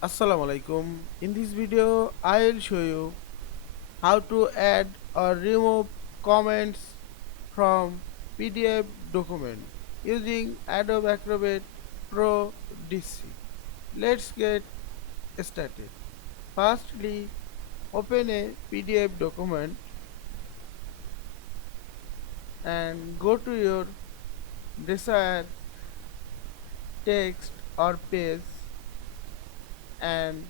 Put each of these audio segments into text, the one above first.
Assalamu Walaikum. In this video, I'll show you how to add or remove comments from PDF document using Adobe Acrobat Pro DC. Let's get started. Firstly, open a PDF document and go to your desired text or page and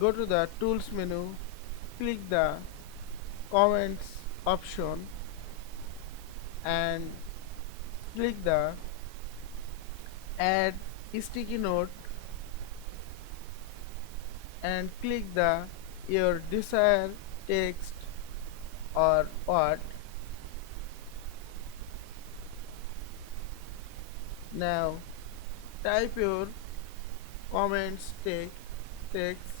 go to the tools menu, click the comments option and click the add sticky note and click the your desired text or what. Now type your comments text.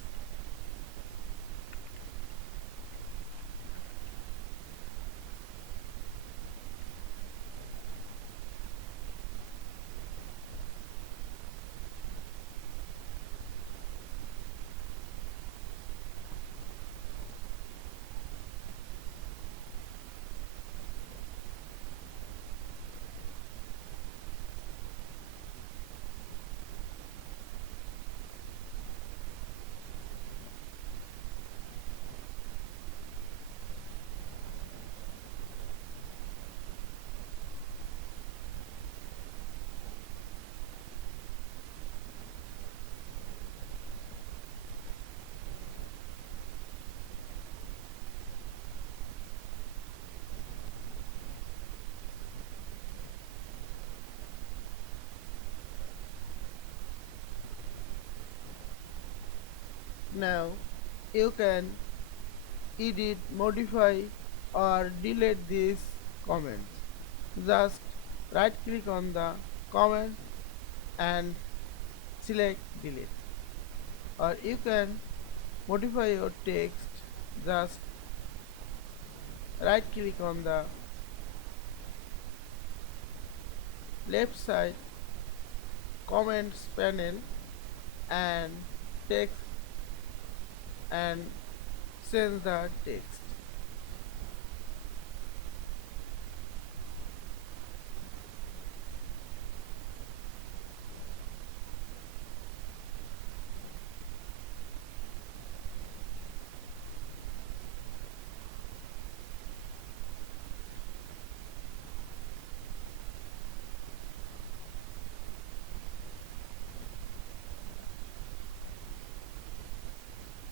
Now you can edit, modify or delete these comments. Just right click on the comment and select delete. Or you can modify your text. Just right click on the left side comments panel and text and change the text.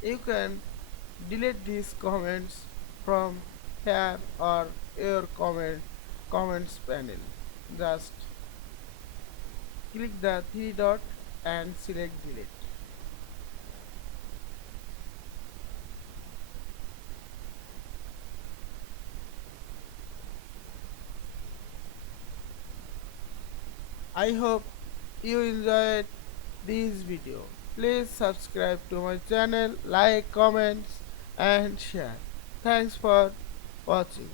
You can delete these comments from here or your comments panel. Just click the three dot and select delete. I hope you enjoyed this video. Please subscribe to my channel, like, comments and share. Thanks for watching.